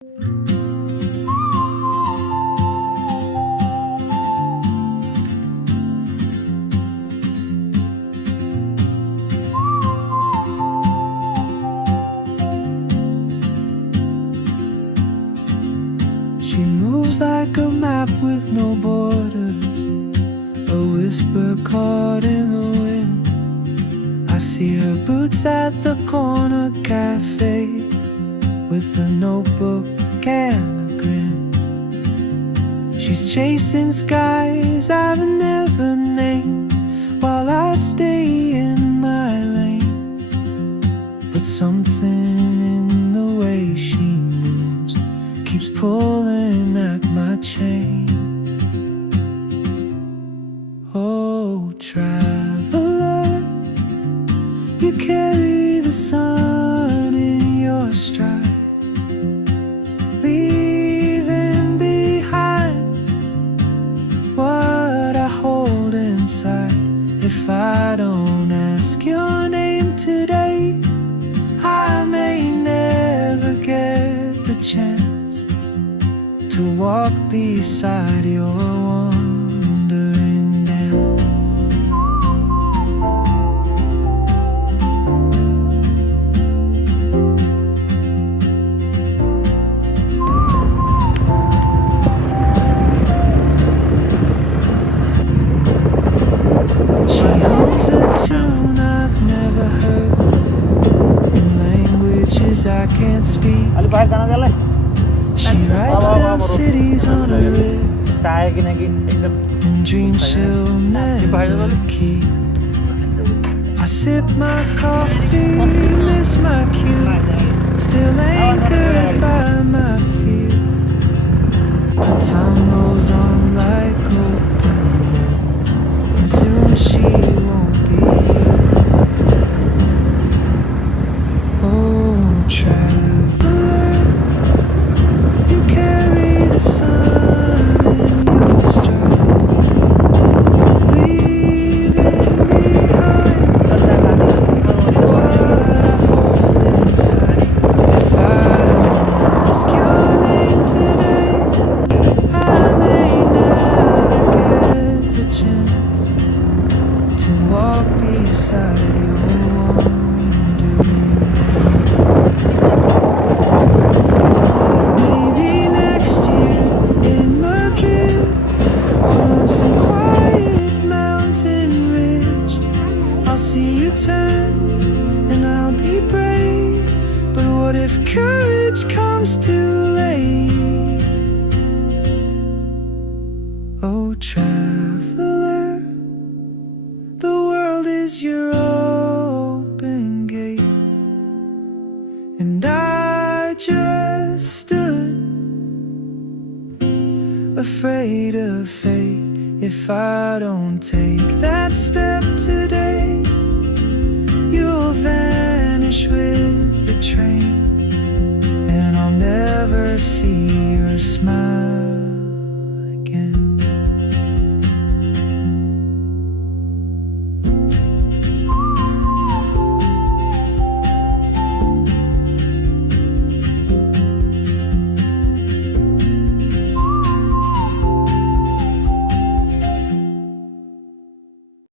She moves like a map with no borders, a whisper caught in the wind. I see her boots at the corner cafe, with a notebook and a grin. She's chasing skies I've never named, while I stay in my lane. But something in the way she moves keeps pulling at my chain. Oh, traveler, you carry the sun in your stride, leaving behind what I hold inside. If I don't ask your name today, I may never get the chance to walk beside your wandering dance. She hums a tune I've never heard, in languages I can't speak. She writes down cities on her wrist, and dreams she'll never keep. I sip my coffee, miss my cue, still anchored by my fear. But time rolls on like open wounds, and soon she won't be here. Oh, traveler, you carry the sun in your stride, leaving behind what I hold inside. If I don't ask your name today, I may never get the chance to walk beside your wandering dance. Maybe next year in Madrid, or on some quiet mountain ridge, I'll see you turn and I'll be brave. But what if courage comes too late? Oh, traveler, the world is your open gate, and I just stood afraid of fate. If I don't take that step today, you'll vanish with the train, and I'll never see your smile